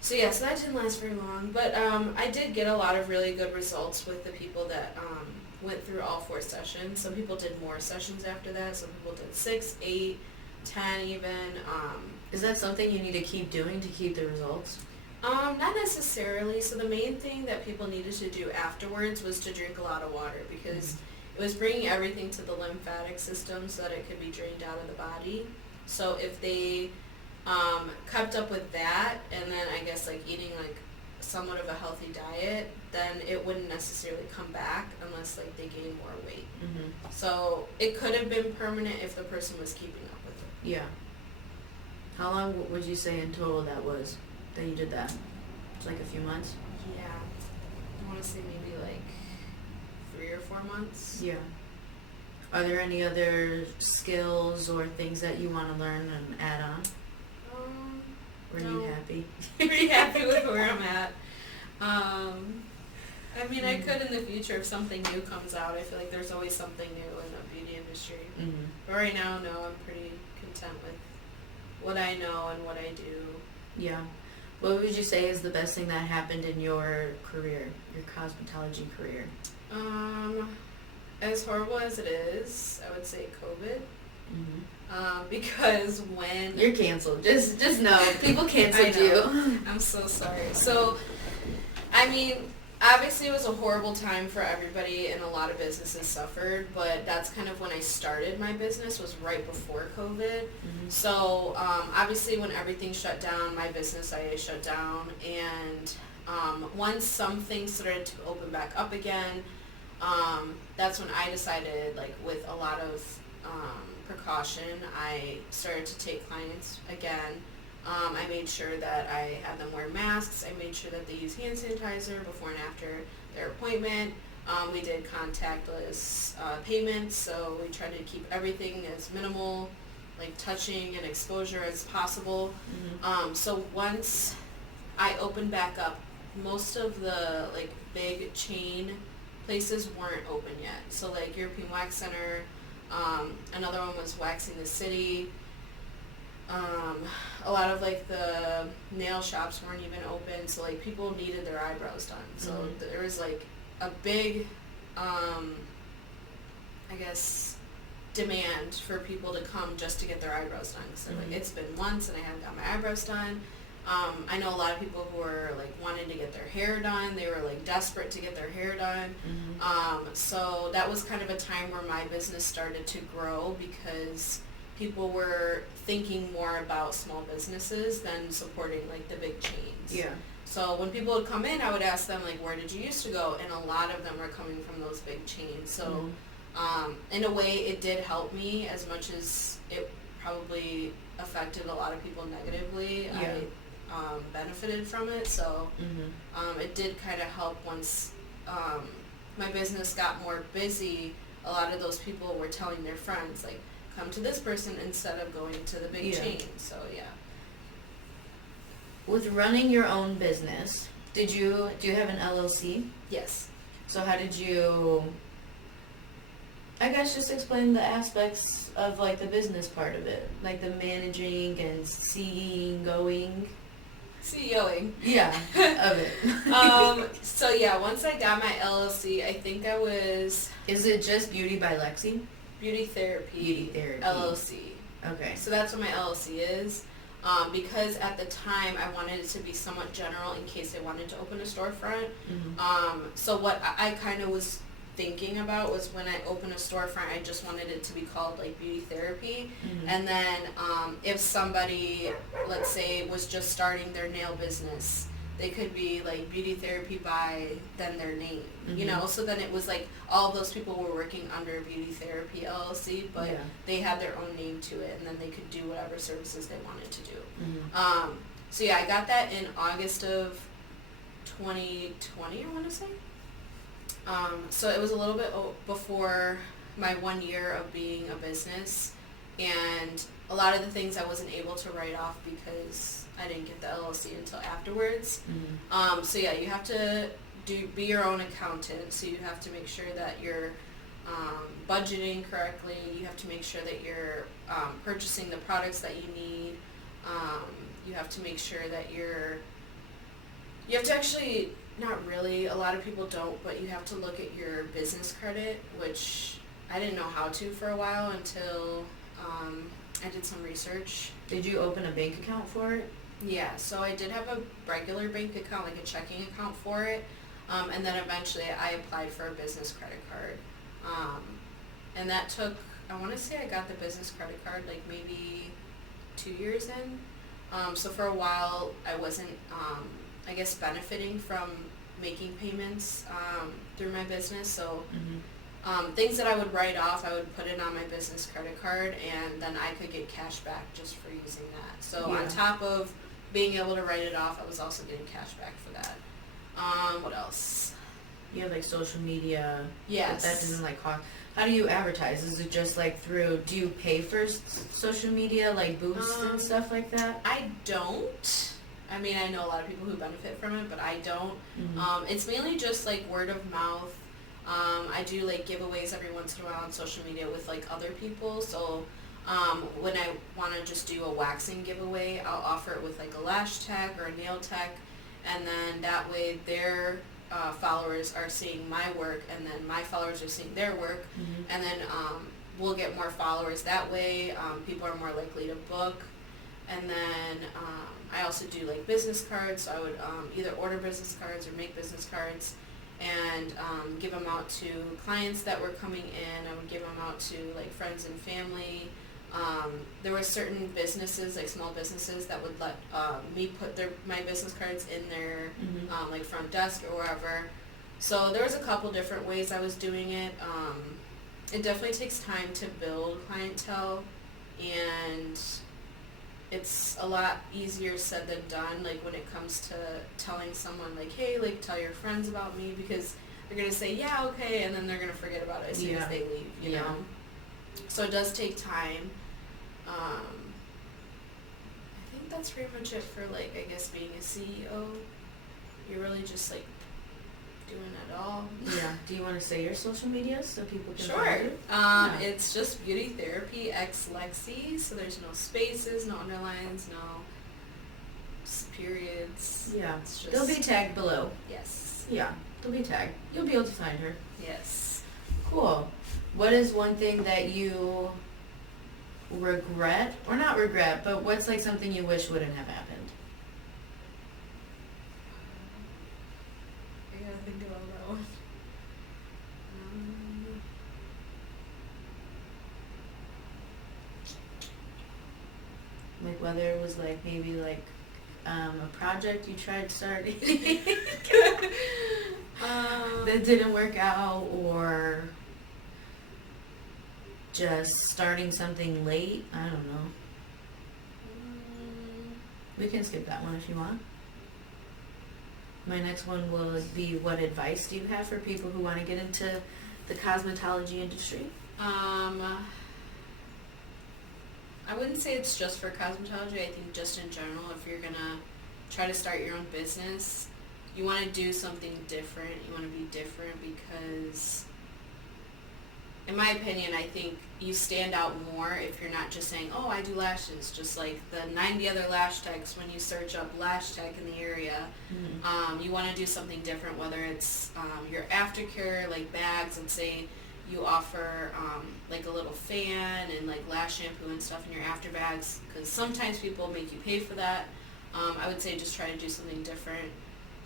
So so that didn't last very long, but I did get a lot of really good results with the people that went through all 4 sessions. Some people did more sessions after that. Some people did 6, 8, 10 even. Is that something you need to keep doing to keep the results? Not necessarily. So the main thing that people needed to do afterwards was to drink a lot of water, because it was bringing everything to the lymphatic system so that it could be drained out of the body. So if they kept up with that, and then I guess like eating like somewhat of a healthy diet, then it wouldn't necessarily come back unless like they gain more weight. So it could have been permanent if the person was keeping up with it. Yeah. How long would you say in total that was that you did that? It's like a few months? Yeah. I want to say maybe like 3 or 4 months. Yeah. Are there any other skills or things that you want to learn and add on? Or are you happy? Pretty happy with where I'm at. I mean, I could in the future if something new comes out. I feel like there's always something new in the beauty industry. But right now, no, I'm pretty content with what I know and what I do. Yeah. What would you say is the best thing that happened in your career, your cosmetology career? As horrible as it is, I would say COVID. Because when... You're canceled. Just know. People canceled you. I'm so sorry. So, I mean, obviously it was a horrible time for everybody, and a lot of businesses suffered, but that's kind of when I started my business, was right before COVID. So, obviously when everything shut down, my business, I shut down, and once some things started to open back up again, that's when I decided, like, with a lot of precaution, I started to take clients again. I made sure that I had them wear masks. I made sure that they use hand sanitizer before and after their appointment. We did contactless payments, so we tried to keep everything as minimal, like touching and exposure, as possible. So once I opened back up, most of the like big chain places weren't open yet. So like European Wax Center, another one was Waxing the City. A lot of like the nail shops weren't even open, so like people needed their eyebrows done. So there was like a big, I guess, demand for people to come just to get their eyebrows done. So like it's been months and I haven't got my eyebrows done. I know a lot of people who were like wanting to get their hair done. They were like desperate to get their hair done. So that was kind of a time where my business started to grow because people were thinking more about small businesses than supporting like the big chains. Yeah. So when people would come in, I would ask them like, where did you used to go? And a lot of them were coming from those big chains. So in a way, it did help me as much as it probably affected a lot of people negatively. Yeah. I benefited from it. So it did kind of help once my business got more busy. A lot of those people were telling their friends like, come to this person instead of going to the big chain. So yeah. With running your own business, do you have an LLC? Yes. So how did you, I guess, just explain the aspects of like the business part of it, like the managing and seeing, going. CEOing. Yeah, of it. So yeah, once I got my LLC, I think I was Is it just Beauty by Lexi? Beauty Therapy, Beauty Therapy. LLC. Okay. So that's what my LLC is. Because at the time I wanted it to be somewhat general in case I wanted to open a storefront. So what I kind of was thinking about was when I open a storefront, I just wanted it to be called like Beauty Therapy. And then if somebody, let's say, was just starting their nail business, they could be like Beauty Therapy by then their name, you know, so then it was like all those people were working under Beauty Therapy LLC, but they had their own name to it, and then they could do whatever services they wanted to do. So yeah, I got that in August of 2020, I want to say. So it was a little bit before my 1 year of being a business, and a lot of the things I wasn't able to write off because I didn't get the LLC until afterwards. So yeah, you have to be your own accountant, so you have to make sure that you're budgeting correctly, you have to make sure that you're purchasing the products that you need, you have to make sure that you have to actually, not really, a lot of people don't, but you have to look at your business credit, which I didn't know how to for a while until I did some research. Did you open a bank account for it? Yeah, so I did have a regular bank account, like a checking account for it, and then eventually I applied for a business credit card. And that took, I want to say I got the business credit card like maybe 2 years in. So for a while I wasn't, I guess, benefiting from making payments through my business. So things that I would write off, I would put it on my business credit card, and then I could get cash back just for using that. So on top of being able to write it off, I was also getting cash back for that. What else? You have like social media. Yes. That doesn't like cost. How do you advertise? Is it just like through, do you pay for social media, like boosts and stuff like that? I don't. I mean, I know a lot of people who benefit from it, but I don't. It's mainly just like word of mouth. I do like giveaways every once in a while on social media with like other people. So when I want to just do a waxing giveaway, I'll offer it with like a lash tech or a nail tech, and then that way their followers are seeing my work, and then my followers are seeing their work, and then we'll get more followers that way. People are more likely to book. And then I also do like business cards, so I would either order business cards or make business cards and give them out to clients that were coming in. I would give them out to like friends and family. There were certain businesses, like small businesses, that would let me put my business cards in their like front desk or wherever. So there was a couple different ways I was doing it. It definitely takes time to build clientele, and it's a lot easier said than done, like when it comes to telling someone like, hey, like tell your friends about me, because they're going to say, yeah, okay, and then they're going to forget about it as soon as they leave, you know? So it does take time. I think that's pretty much it for like, I guess, being a CEO. You're really just like doing it all. Yeah. Do you want to say your social media so people can Sure. find you? It's just Beauty Therapy x Lexi, so there's no spaces, no underlines, no periods. Yeah. It's just, They'll be tagged below. Yes. Yeah. They'll be tagged. You'll be able to find her. Yes. Cool. What is one thing that you regret, or not regret, but what's like something you wish wouldn't have happened? whether it was like maybe like a project you tried starting that didn't work out, or just starting something late. I don't know. We can skip that one if you want. My next one will be, what advice do you have for people who want to get into the cosmetology industry? I wouldn't say it's just for cosmetology. I think just in general, if you're gonna try to start your own business, you want to do something different. You want to be different because, in my opinion, I think you stand out more if you're not just saying, oh, I do lashes, just like the 90 other lash techs when you search up lash tech in the area. Mm-hmm. You want to do something different, whether it's your aftercare, like bags, and say you offer like a little fan and like lash shampoo and stuff in your after bags, because sometimes people make you pay for that. I would say just try to do something different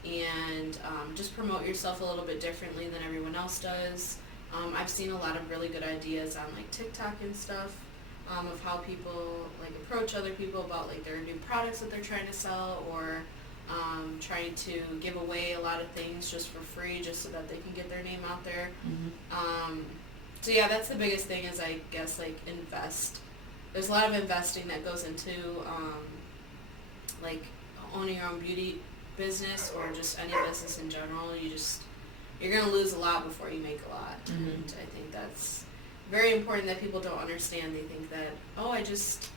and just promote yourself a little bit differently than everyone else does. I've seen a lot of really good ideas on like Tik-Toc and stuff of how people like approach other people about like their new products that they're trying to sell, or trying to give away a lot of things just for free, just so that they can get their name out there. Mm-hmm. So yeah, that's the biggest thing is, I guess, like invest. There's a lot of investing that goes into like owning your own beauty business or just any business in general. You're going to lose a lot before you make a lot. Mm-hmm. And I think that's very important that people don't understand. They think that, oh, I just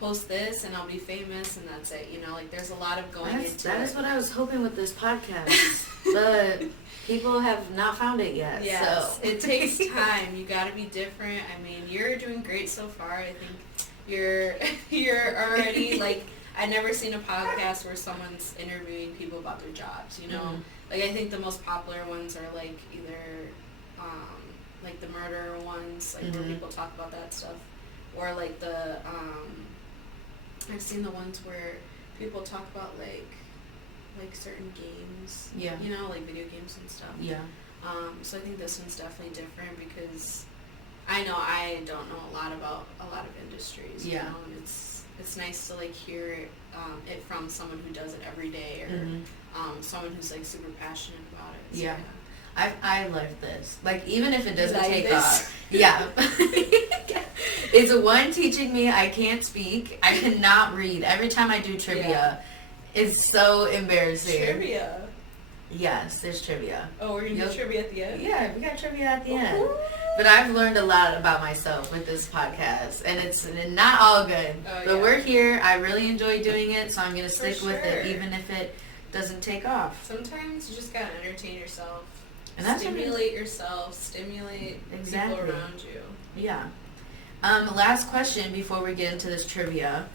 post this and I'll be famous and that's it. You know, like there's a lot of going into it. That is what I was hoping with this podcast. But people have not found it yet. Yes, so. It takes time. You got to be different. I mean, you're doing great so far. I think you're already like, I've never seen a podcast where someone's interviewing people about their jobs, you know? Mm-hmm. Like, I think the most popular ones are, like, either, like, the murder ones, like, mm-hmm. where people talk about that stuff. Or, like, the, I've seen the ones where people talk about, like certain games. Yeah. You know, like, video games and stuff. Yeah. So I think this one's definitely different because I know I don't know a lot about a lot of industries. Yeah. You know? And it's nice to like hear it from someone who does it every day, or mm-hmm. Someone who's like super passionate about it. So, yeah. I love this. Like, even if it doesn't like take this? off. Yeah. It's one teaching me I can't speak. I cannot read. Every time I do trivia, it's so embarrassing. Trivia. Yes, there's trivia. Oh, we're gonna do trivia at the end? Yeah, we got trivia at the end. But I've learned a lot about myself with this podcast, and it's not all good. Oh, but yeah. we're here. I really enjoy doing it, so I'm going to stick For with it, sure. even if it doesn't take off. Sometimes you just gotta entertain yourself. And that's stimulate yourself, stimulate Exactly. people around you. Yeah. Last question before we get into this trivia.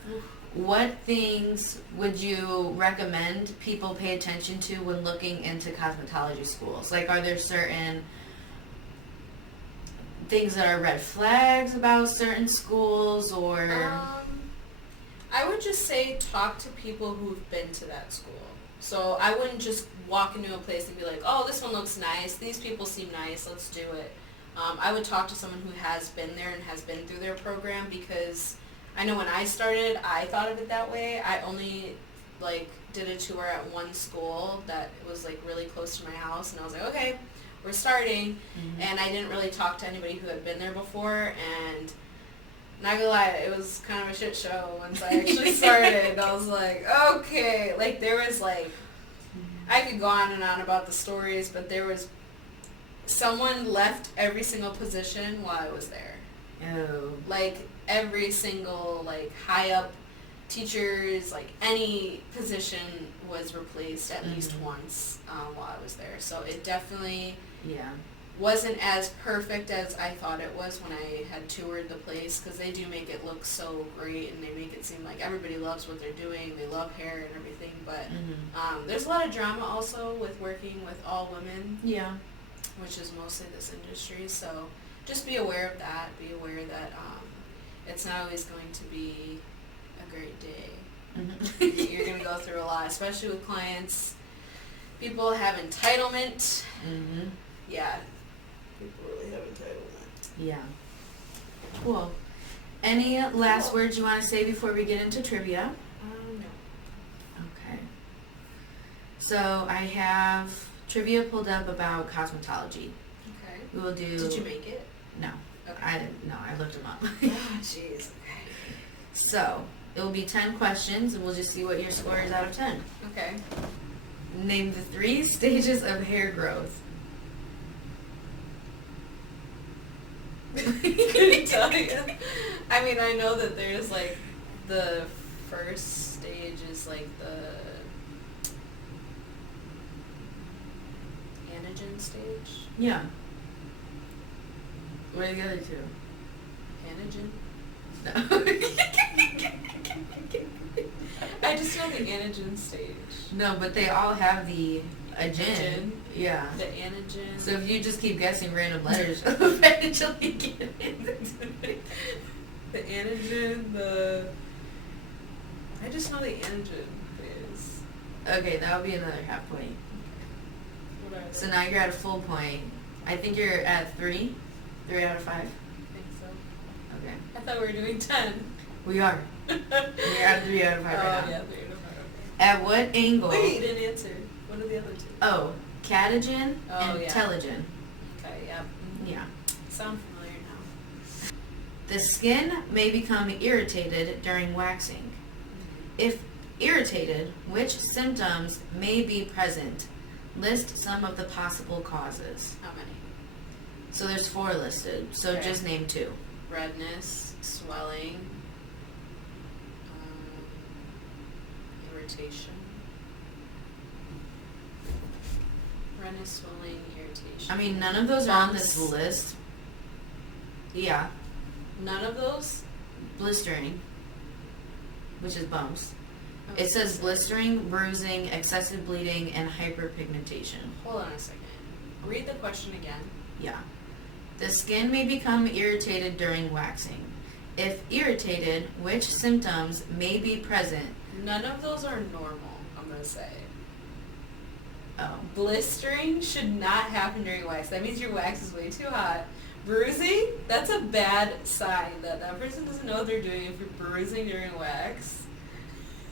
What things would you recommend people pay attention to when looking into cosmetology schools? Like, are there certain things that are red flags about certain schools, or? I would just say talk to people who've been to that school. So I wouldn't just walk into a place and be like, oh, this one looks nice, these people seem nice, let's do it. I would talk to someone who has been there and has been through their program, because I know when I started, I thought of it that way. I only like did a tour at one school that was like really close to my house, and I was like, okay, we're starting. Mm-hmm. And I didn't really talk to anybody who had been there before, and not gonna lie, it was kind of a shit show once I actually started. I was like, okay, like there was like, I could go on and on about the stories, but there was someone left every single position while I was there. Oh. Like every single like high up teachers, like any position was replaced at least once while I was there. So it definitely wasn't as perfect as I thought it was when I had toured the place, because they do make it look so great and they make it seem like everybody loves what they're doing. They love hair and everything, but there's a lot of drama also with working with all women. Yeah. Which is mostly this industry. So just be aware of that. Be aware that it's not always going to be a great day. You're going to go through a lot, especially with clients. People have entitlement. Yeah. People really have entitlement. Yeah. Cool. Any last words you want to say before we get into trivia? No. Okay. So I have trivia pulled up about cosmetology. Okay. We will do... Did you make it? No. Okay. I looked them up. Oh, jeez. Okay. So, it will be 10 questions, and we'll just see what your score is out of 10. Okay. Name the 3 stages of hair growth. Couldn't tell you. I mean, I know that there's like the first stage is like the anagen stage. Yeah. What are the other 2? Anagen. No. I just know the anagen stage. No, but they all have the agen. Agen. Yeah. The anagen. So if you just keep guessing random letters, eventually get it. The anagen, I just know the anagen is. Okay, that would be another half point. What are they? So now you're at a full point. I think you're at 3. 3 out of 5. I think so. Okay. I thought we were doing 10. We are. We're at 3 out of 5 right now. Yeah, 3 out of 5. Okay. At what angle? Wait, you didn't answer. What are the other 2? Oh, catagen and yeah. telogen. Okay, yep. Mm-hmm. Yeah. Sound familiar now. The skin may become irritated during waxing. If irritated, which symptoms may be present? List some of the possible causes. How many? So there's 4 listed, so Okay. just name 2. Redness, swelling, irritation. Redness, swelling, irritation. I mean, none of those are on this Bumps. list. Yeah. None of those? Blistering, which is bumps. Oh, It says blistering, bruising, excessive bleeding, and hyperpigmentation. Hold on a second. Read the question again. Yeah. The skin may become irritated during waxing. If irritated, which symptoms may be present? None of those are normal, I'm going to say. Oh. Blistering should not happen during wax. That means your wax is way too hot. Bruising, that's a bad sign that that person doesn't know what they're doing if you're bruising during wax.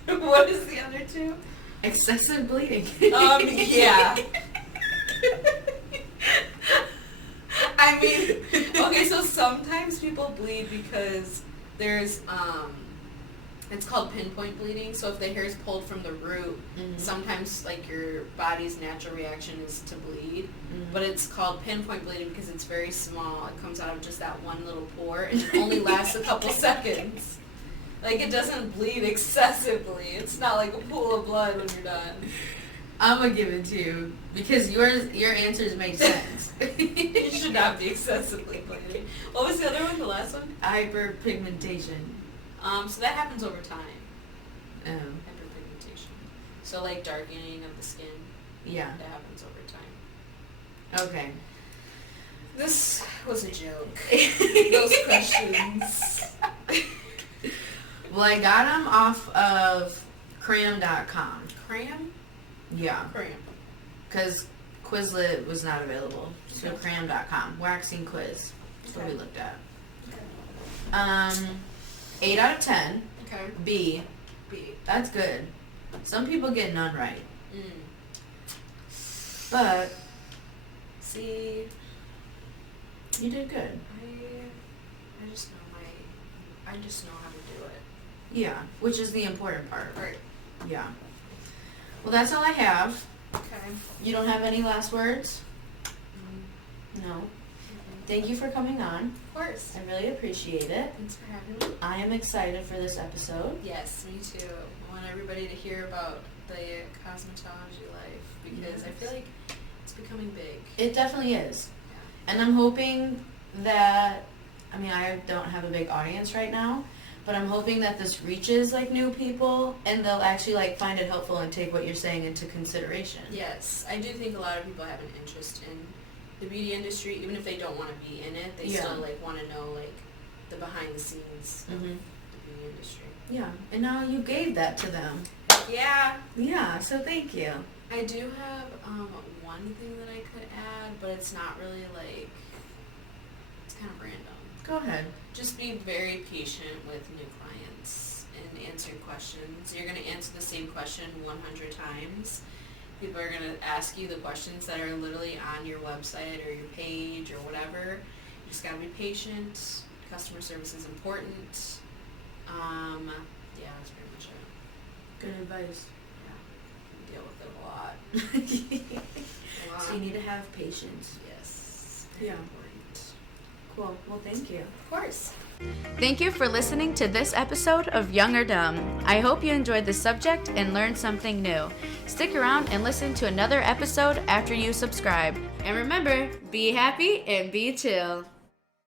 What is the other 2? Excessive bleeding. Yeah. I mean, okay, so sometimes people bleed because there's, it's called pinpoint bleeding. So if the hair is pulled from the root, Mhm. sometimes like your body's natural reaction is to bleed. Mhm. But it's called pinpoint bleeding because it's very small. It comes out of just that one little pore and it only lasts a couple seconds. Like it doesn't bleed excessively. It's not like a pool of blood when you're done. I'm gonna give it to you because your answers make sense. You should not be excessively bleeding. What was the other one, the last one? Hyperpigmentation. So that happens over time. Oh. Hyperpigmentation. So like darkening of the skin, Yeah. that happens over time. Okay. This was a joke. Those questions. Well, I got them off of cram.com. Cram? Yeah. Cram. Because Quizlet was not available. So Okay. cram.com. Waxing quiz. That's what we Okay. looked at. Okay. 8 out of 10. Okay. B. B. That's good. Some people get none right. Mm. But See, you did good. I just know I just know how to do it. Yeah. Which is the important part. Right. Yeah. Well, that's all I have. Okay. You don't have any last words? Mm. No. Thank you for coming on. Of course. I really appreciate it. Thanks for having me. I am excited for this episode. Yes, me too. I want everybody to hear about the cosmetology life because I feel like it's becoming big. It definitely is. Yeah. And I'm hoping that, I mean, I don't have a big audience right now, but I'm hoping that this reaches like new people and they'll actually like find it helpful and take what you're saying into consideration. Yes, I do think a lot of people have an interest in the beauty industry, even if they don't want to be in it. They still like want to know like the behind the scenes of the beauty industry. Yeah. And now you gave that to them. Yeah. Yeah. So thank you. I do have one thing that I could add, but it's not really like, it's kind of random. Go ahead. Just be very patient with new clients and answer questions. You're going to answer the same question 100 times. People are going to ask you the questions that are literally on your website or your page or whatever. You just got to be patient. Customer service is important. Yeah, that's pretty much it. Good advice. Yeah, deal with it a lot. So you need to have patience. Yes. Yeah. Important. Cool. Well, thank you. Of course. Thank you for listening to this episode of Young or Dumb. I hope you enjoyed the subject and learned something new. Stick around and listen to another episode after you subscribe. And remember, be happy and be chill.